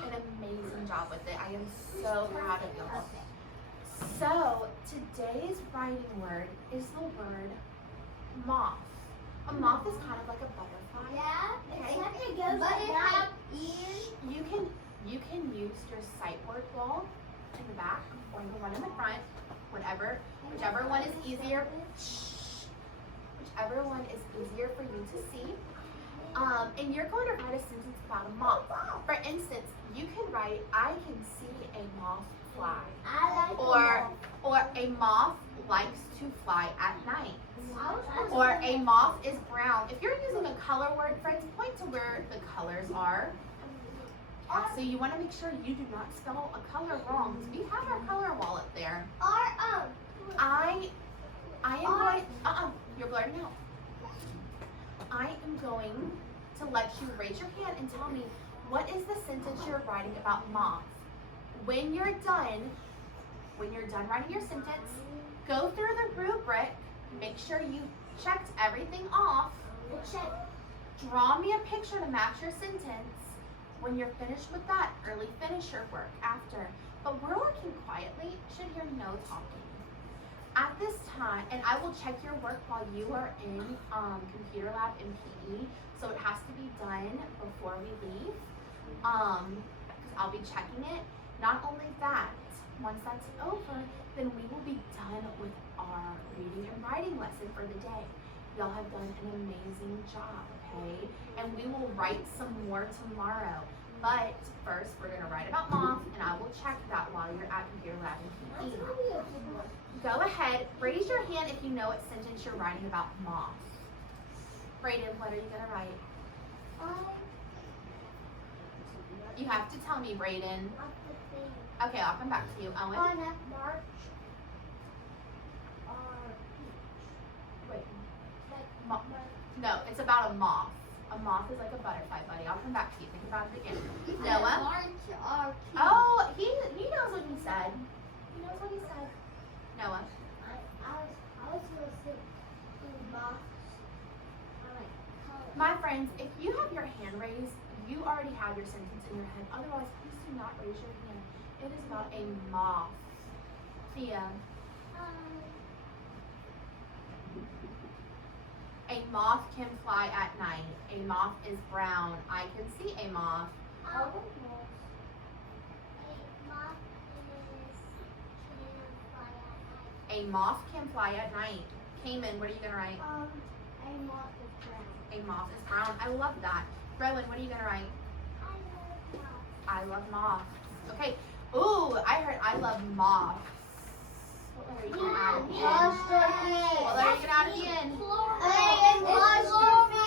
an amazing job with it. I am so proud of y'all. So today's writing word is the word moth. A moth is kind of like a butterfly. Yeah. Okay. Except it goes But like it that. has You can use your sight word wall in the back or the one in the front, whichever one is easier. Whichever one is easier for you to see. And you're going to write a sentence about a moth. For instance, you can write, I can see a moth fly. I like Or a moth likes to fly at night. moth. Or a moth is brown. If you're using a color word, friends, point to where the colors are. So you want to make sure you do not spell a color wrong. We have our color wallet there. I am going, you're blurting out. I am going to let you raise your hand and tell me, what is the sentence you're writing about moths? When you're done writing your sentence, go through the rubric, make sure you checked everything off, draw me a picture to match your sentence. When you're finished with that, early finish your work after. But we're working quietly, should hear no talking. At this time, and I will check your work while you are in computer lab and PE, so it has to be done before we leave, because I'll be checking it. Not only that, once that's over, then we will be done with our reading and writing lesson for the day. Y'all have done an amazing job, okay? And we will write some more tomorrow. But first, we're gonna write about moths, and I will check that while you're at computer lab and PE. Go ahead, raise your hand if you know what sentence you're writing about moths. Brayden, what are you gonna write? You have to tell me, Brayden. Okay, I'll come back to you. Owen? Wait. No, it's about a moth. A moth is like a butterfly, buddy. I'll come back to you. Think about it again. Noah? Oh, he knows what he said. He knows what he said. Noah? I was gonna say moths. My friends, if you have your hand raised, you already have your sentence in your head. Otherwise, please do not raise your hand. It is about a moth. Thea? A moth can fly at night. A moth is brown. I can see a moth. A moth can fly at night. Cayman, what are you gonna write? A moth is brown. A moth is brown. I love that. Rowan, what are you gonna write? I love moths. Okay. Ooh, I heard I love moths. What letter are you gonna add at the end? What letter are you gonna add at the end?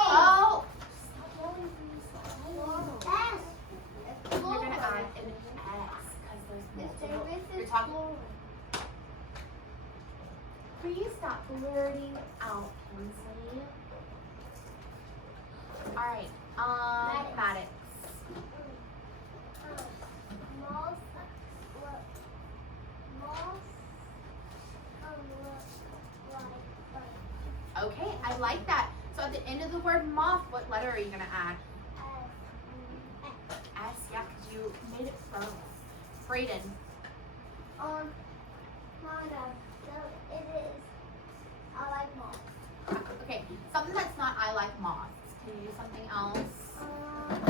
Oh. You're gonna add an S because there's multiple. You're talking. Please stop blurting out, Kinsley. All right. Maddox. Okay, I like that. So at the end of the word moth, what letter are you gonna add? S, yeah, because you made it firm. Brayden. It is. I like moths. Okay, something that's not I like moths. Can you do something else?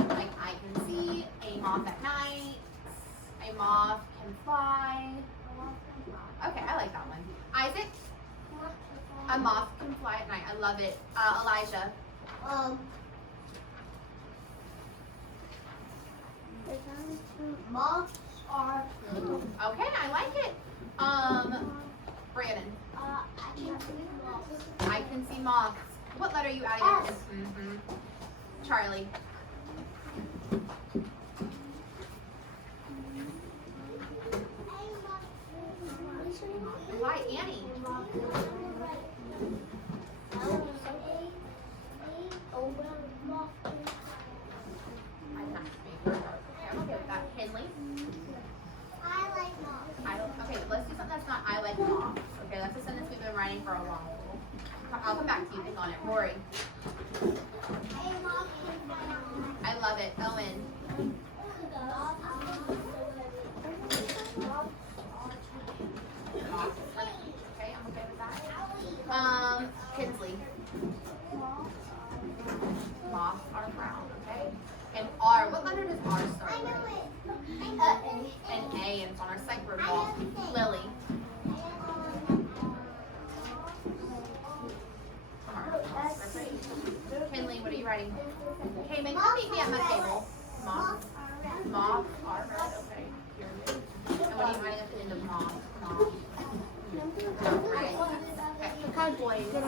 Like I can see a moth at night. A moth can fly. Okay, I like that one. Isaac? A moth can fly at night. I love it. Elijah? Moths are. Okay, I like it. Brandon? I can see moths. What letter are you adding? S. Charlie? Why, Annie? I'm okay with that. Henley? I like moths. Okay, let's do something that's not I like moths. Okay, that's a sentence we've been writing for a while. I'll come back to you. Think on it. Rory? I love it. Owen? Okay, I'm okay with that. Kinsley? Moths are brown, okay? And R, what letter does R start with? An A, and it's on our psych word wall. Lily? Kinley, what are you writing? Cayman, come meet me at my table. Moths? Moths are red, okay. Period. And What are you writing at the end of moth? Okay, boys. Boys, here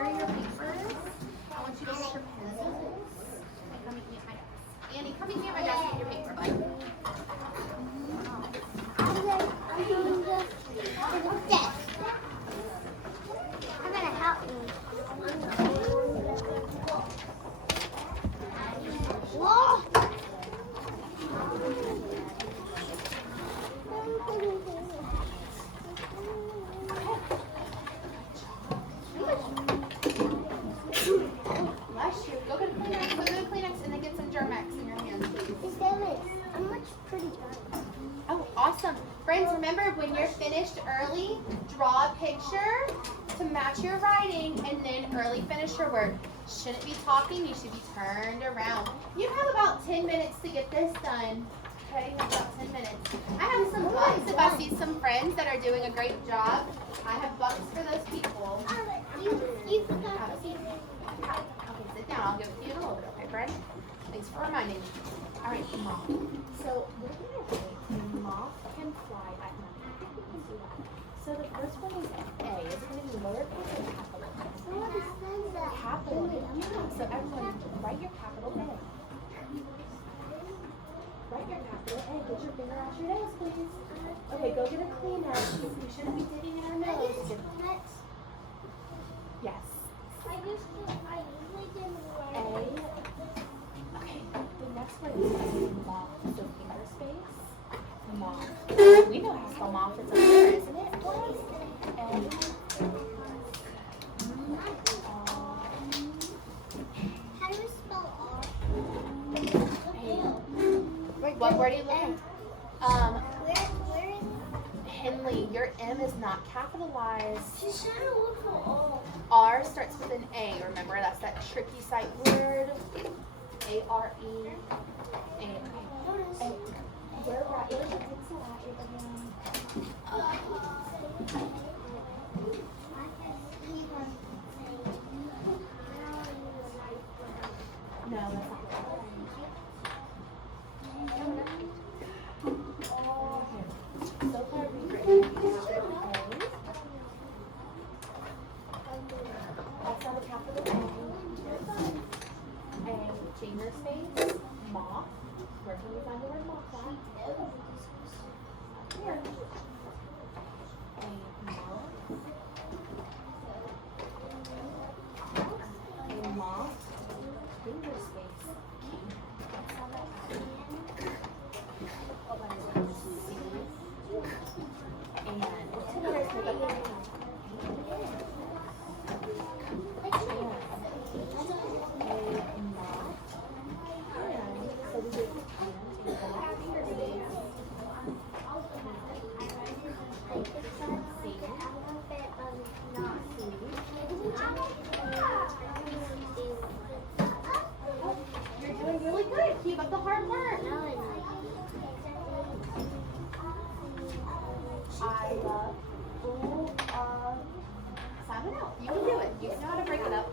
are your papers. I want you to get your pencils. Come meet me at my desk. Annie, come meet me at my desk and get your paper, bud. I'm gonna help me. Whoa! Bless you. Go get a Kleenex. Go get a Kleenex and then get some Germex in your hands, please. I'm much pretty good. Oh, awesome. Friends, remember when you're finished early, draw a picture to match your writing and then early finish your work. Shouldn't be talking, you should be turned around. You have about 10 minutes to get this done. Writing is about 10 minutes. I have some bucks if I see some friends that are doing a great job. I have bucks for those people. You forgot to see Okay, sit down. I'll give it to you in a little bit, okay, friend? Thanks for reminding me. All right, moth. So we're going to say moth can fly at night. So the first one is A. Is it going to be lowercase or capital? Capital. Yeah. So everyone, write your capital A. Write your capital A. Get your finger out your nose, please. Okay, go get a Kleenex. You shouldn't be digging in our nose. Yes. I usually didn't A. Okay, the next one is moth. So finger space. Moth. We know how to spell moth. It's up there, isn't it? How do we spell R? What word are you looking? Where is Henley, your M is not capitalized. She's trying to look for R. R starts with an A. Remember, that's that tricky sight word. A-R-E. A. Where right? Where's your pencil at, Abraham? No, that's not so far we've written capital A. That's not a capital A. A finger space, moth. Where can we find the word moth at? Here. A moth. Finger space. That's how that happens. Oh, that is a C. And two letters make up the name. So we did You're doing really good. Keep up the hard work. I love sound it out. You can do it. You know how to break it up.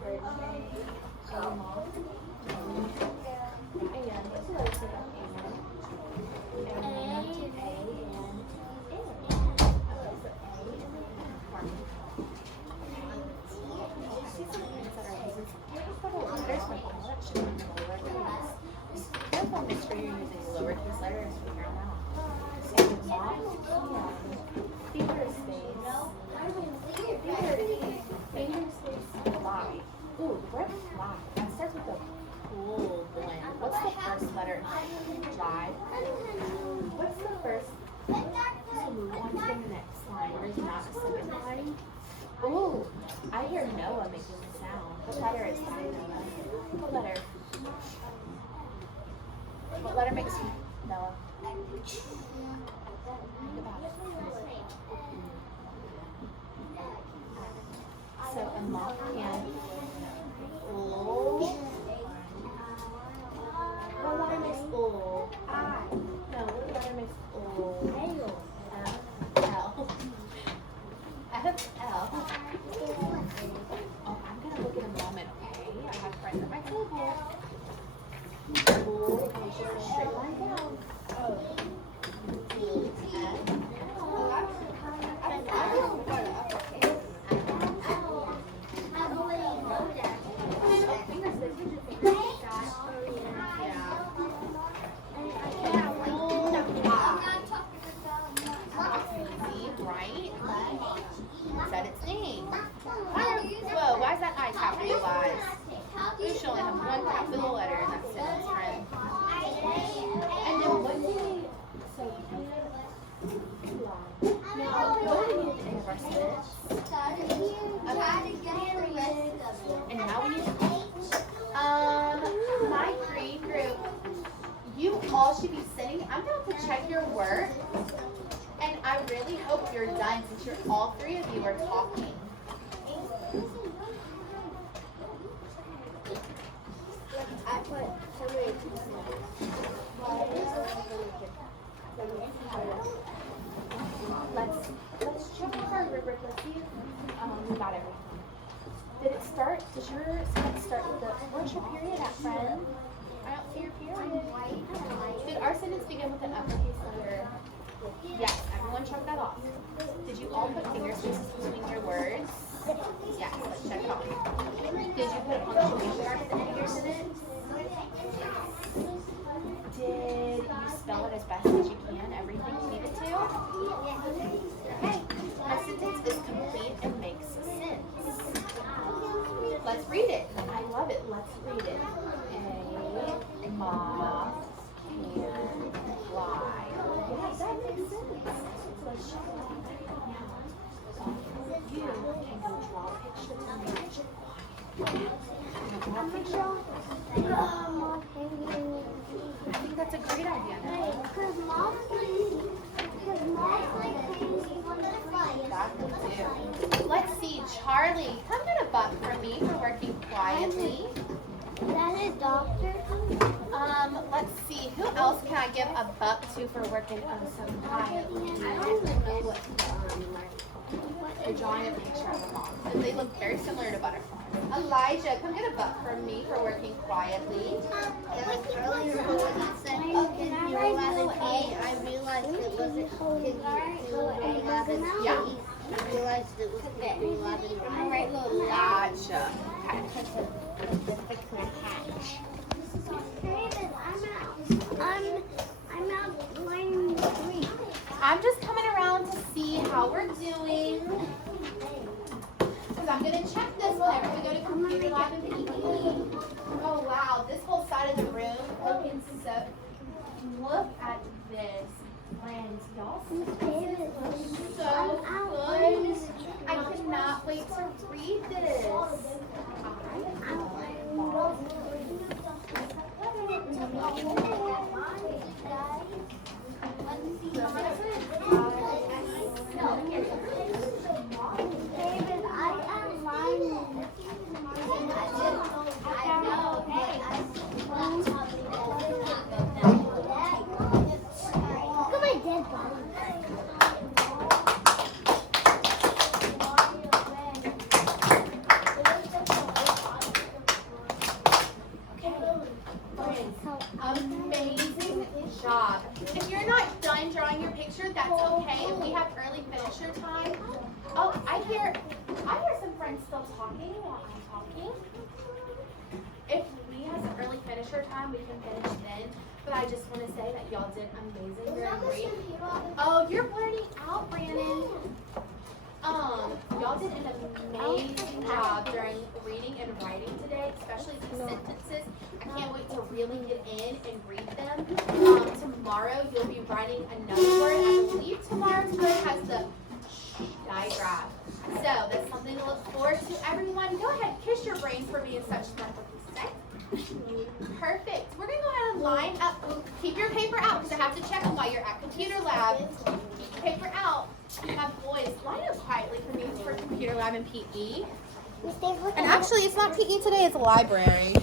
Careful, make sure you're using lowercase letters from here on out. So moth, finger space, finger space, fly. Ooh, the word fly. That starts with a cool blend. What's the first letter? Fly. What's the first? So move on to the next line. There's not a second line. Ooh, I hear Noah making the sound. What letter is that, Noah? What letter? What letter makes Noah? Think about it. So a moth can. Oh. What letter makes O? I. No, what letter makes O? L. F-L. Oh, I'm gonna look in a moment, okay? I have friends at my table. Oh, and it's just a straight line down. Oh. Said its name. Whoa, why is that I capitalized? We should only have one capital letter in that sentence, friend. And then what did we say? What did we do at the end of our sentence? And now we need my green group, you all should be sitting. I'm about to check your work. And I really hope you're done since all three of you are talking. I put somebody. Let's check out our rubric. Let's see if we got everything. Did it start? Does your sentence start with the where's your period at, friend? I don't see your period. Did our sentence begin with an uppercase letter? Yes, everyone check that off. Did you all put finger spaces between your words? Yes, let's check it off. Did you put a punctuation mark at the end of your sentence? Did you spell it as best as you can, everything you needed to? Okay, our sentence is complete and makes sense. Let's read it. I love it. Let's read it. A moth can fly. Yeah, that makes sense. Let's check it out. You can go draw a picture of the magic wand. Draw a picture? I think that's a great idea. Let's see, Charlie, come get a buck for me for working quietly. That is doctor. Let's see, who else can I give a buck to for working so quietly? I don't even know what You're drawing a picture of a moth. They look very similar to butterflies. Elijah, come get a buck for me for working quietly. Earlier when you said computer lab and PE, I realized it wasn't computer lab and PE. Yeah. I realized it was computer lab and PE. Gotcha. I'm out line 3. I'm just coming around to see how we're doing. Because I'm going to check this whenever we go to computer lab and PE. Oh wow, this whole side of the room looking so. Look at this, friends. Y'all see this? So good. I cannot wait to read this. David, I outlined look at my dead body. Amazing job. If you're not done drawing your picture, that's okay. We have early finisher time. Oh, I hear some friends still talking while I'm talking. If we have some early finisher time, we can finish then. But I just want to say that y'all did amazing. You're great. Oh, you're blurting out, Brandon. Y'all did an amazing job during reading and writing today, especially these sentences. I can't wait to really get in and read them. Tomorrow you'll be writing another word. I believe tomorrow's word has the diagram. So that's something to look forward to. Everyone, go ahead, kiss your brain for being such smart. Perfect. We're going to go ahead and line up. Keep your paper out because I have to check them while you're at computer lab. Keep your paper out. Boys, line up quietly for me for computer lab and PE. And actually, it's not PE today, it's library.